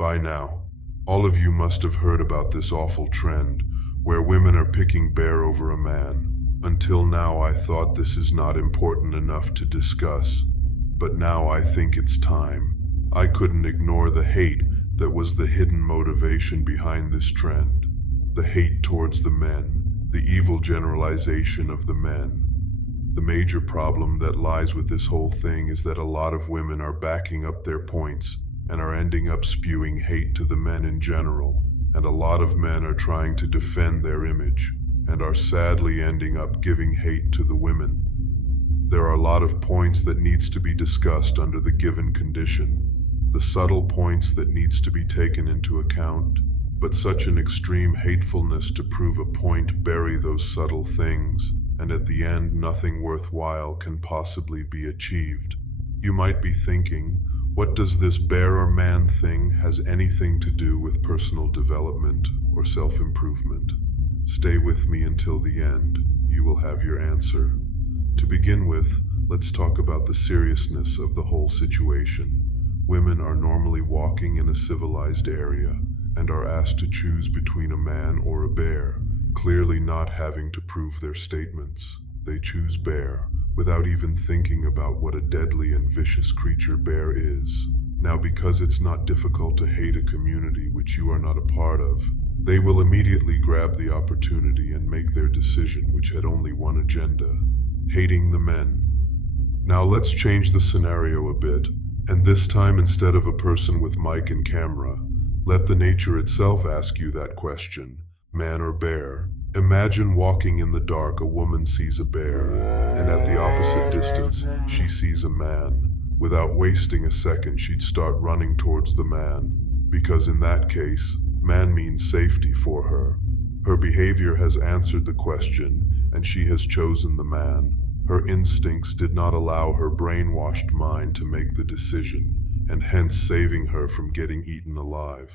By now, all of you must have heard about this awful trend where women are picking bear over a man. Until now, I thought this is not important enough to discuss, but now I think it's time. I couldn't ignore the hate that was the hidden motivation behind this trend. The hate towards the men, the evil generalization of the men. The major problem that lies with this whole thing is that a lot of women are backing up their points and are ending up spewing hate to the men in general, and a lot of men are trying to defend their image and are sadly ending up giving hate to the women. There are a lot of points that needs to be discussed under the given condition, the subtle points that needs to be taken into account, but such an extreme hatefulness to prove a point bury those subtle things, and at the end nothing worthwhile can possibly be achieved. You might be thinking, what does this bear or man thing has anything to do with personal development or self-improvement? Stay with me until the end. You will have your answer. To begin with, let's talk about the seriousness of the whole situation. Women are normally walking in a civilized area and are asked to choose between a man or a bear, clearly not having to prove their statements. They choose bear, without even thinking about what a deadly and vicious creature bear is. Now, because it's not difficult to hate a community which you are not a part of, they will immediately grab the opportunity and make their decision, which had only one agenda: hating the men. Now let's change the scenario a bit, and this time, instead of a person with mic and camera, let the nature itself ask you that question: man or bear? Imagine walking in the dark, a woman sees a bear, and at the opposite distance, she sees a man. Without wasting a second, she'd start running towards the man, because in that case, man means safety for her. Her behavior has answered the question, and she has chosen the man. Her instincts did not allow her brainwashed mind to make the decision, and hence saving her from getting eaten alive.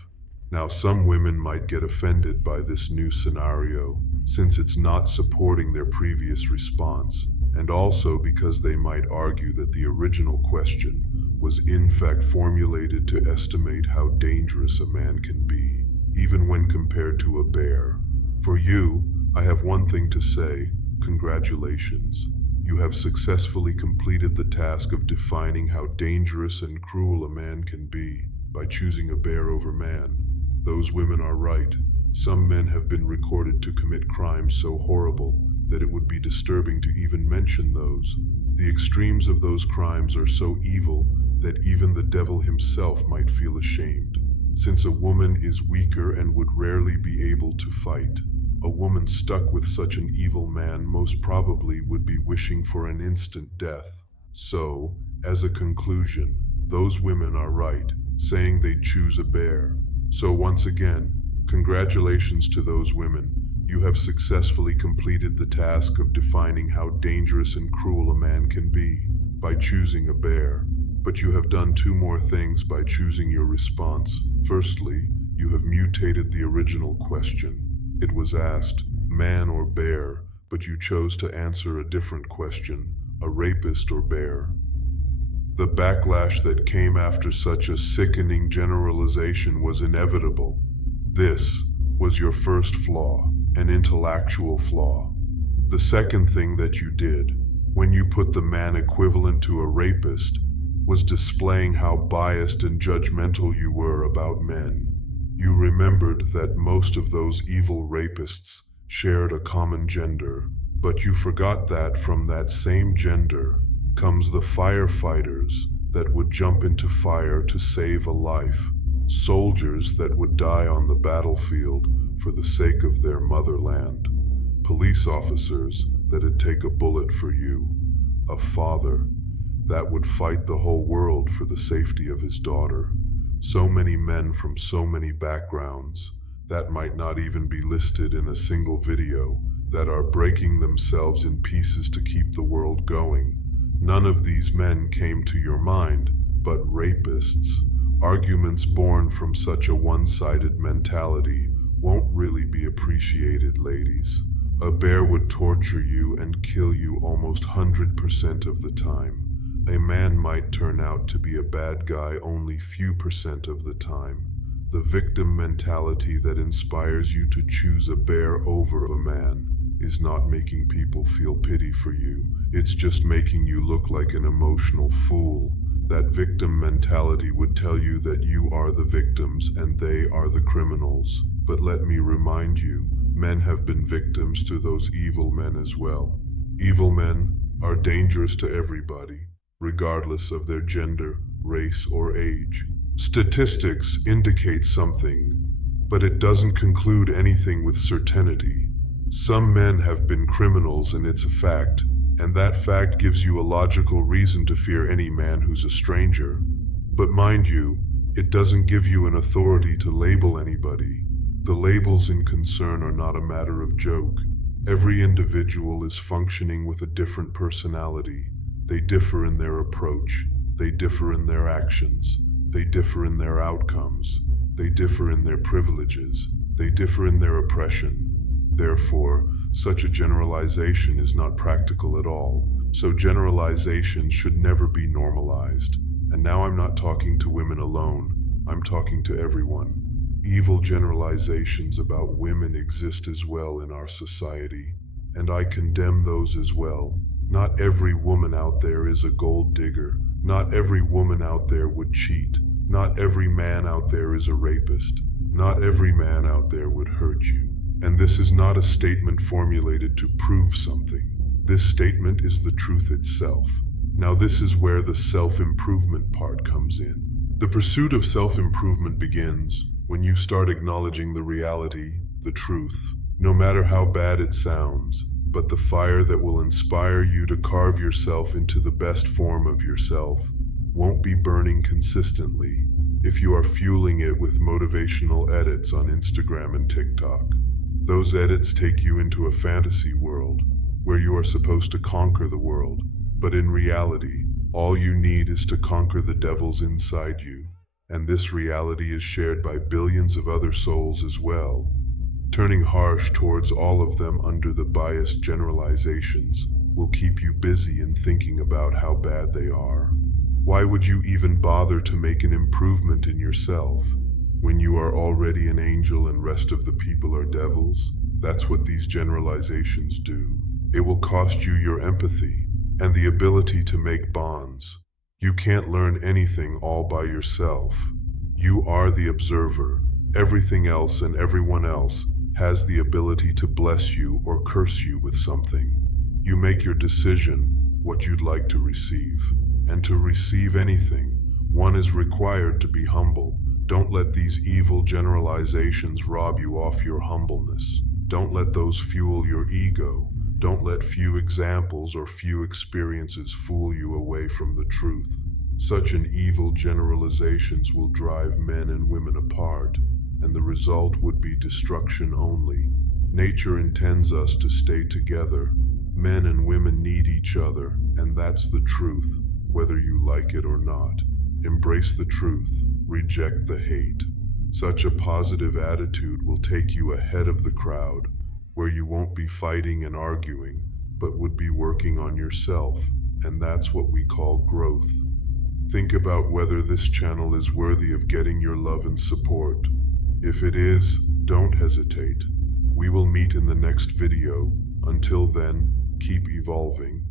Now, some women might get offended by this new scenario, since it's not supporting their previous response, and also because they might argue that the original question was in fact formulated to estimate how dangerous a man can be, even when compared to a bear. For you, I have one thing to say: congratulations. You have successfully completed the task of defining how dangerous and cruel a man can be by choosing a bear over man. Those women are right. Some men have been recorded to commit crimes so horrible that it would be disturbing to even mention those. The extremes of those crimes are so evil that even the devil himself might feel ashamed, since a woman is weaker and would rarely be able to fight. A woman stuck with such an evil man most probably would be wishing for an instant death. So, as a conclusion, those women are right, saying they'd choose a bear. So once again, congratulations to those women. You have successfully completed the task of defining how dangerous and cruel a man can be by choosing a bear. But you have done two more things by choosing your response. Firstly, you have mutated the original question. It was asked, man or bear, but you chose to answer a different question: a rapist or bear. The backlash that came after such a sickening generalization was inevitable. This was your first flaw, an intellectual flaw. The second thing that you did, when you put the man equivalent to a rapist, was displaying how biased and judgmental you were about men. You remembered that most of those evil rapists shared a common gender, but you forgot that from that same gender comes the firefighters that would jump into fire to save a life, soldiers that would die on the battlefield for the sake of their motherland, police officers that'd take a bullet for you, a father that would fight the whole world for the safety of his daughter. So many men from so many backgrounds that might not even be listed in a single video, that are breaking themselves in pieces to keep the world going. None of these men came to your mind, but rapists. Arguments born from such a one-sided mentality won't really be appreciated, ladies. A bear would torture you and kill you almost 100% of the time. A man might turn out to be a bad guy only few percent of the time. The victim mentality that inspires you to choose a bear over a man is not making people feel pity for you. It's just making you look like an emotional fool. That victim mentality would tell you that you are the victims and they are the criminals. But let me remind you, men have been victims to those evil men as well. Evil men are dangerous to everybody, regardless of their gender, race, or age. Statistics indicate something, but it doesn't conclude anything with certainty. Some men have been criminals and it's a fact, and that fact gives you a logical reason to fear any man who's a stranger. But mind you, it doesn't give you an authority to label anybody. The labels in concern are not a matter of joke. Every individual is functioning with a different personality. They differ in their approach. They differ in their actions. They differ in their outcomes. They differ in their privileges. They differ in their oppression. Therefore, such a generalization is not practical at all. So generalizations should never be normalized. And now I'm not talking to women alone. I'm talking to everyone. Evil generalizations about women exist as well in our society, and I condemn those as well. Not every woman out there is a gold digger. Not every woman out there would cheat. Not every man out there is a rapist. Not every man out there would hurt you. And this is not a statement formulated to prove something. This statement is the truth itself. Now this is where the self-improvement part comes in. The pursuit of self-improvement begins when you start acknowledging the reality, the truth, no matter how bad it sounds, but the fire that will inspire you to carve yourself into the best form of yourself won't be burning consistently if you are fueling it with motivational edits on Instagram and TikTok. Those edits take you into a fantasy world where you are supposed to conquer the world, but in reality, all you need is to conquer the devils inside you, and this reality is shared by billions of other souls as well. Turning harsh towards all of them under the biased generalizations will keep you busy in thinking about how bad they are. Why would you even bother to make an improvement in yourself when you are already an angel and rest of the people are devils? That's what these generalizations do. It will cost you your empathy and the ability to make bonds. You can't learn anything all by yourself. You are the observer. Everything else and everyone else has the ability to bless you or curse you with something. You make your decision what you'd like to receive. And to receive anything, one is required to be humble. Don't let these evil generalizations rob you off your humbleness. Don't let those fuel your ego. Don't let few examples or few experiences fool you away from the truth. Such an evil generalizations will drive men and women apart, and the result would be destruction only. Nature intends us to stay together. Men and women need each other, and that's the truth, whether you like it or not. Embrace the truth, reject the hate. Such a positive attitude will take you ahead of the crowd, where you won't be fighting and arguing, but would be working on yourself, and that's what we call growth. Think about whether this channel is worthy of getting your love and support. If it is, don't hesitate. We will meet in the next video. Until then, keep evolving.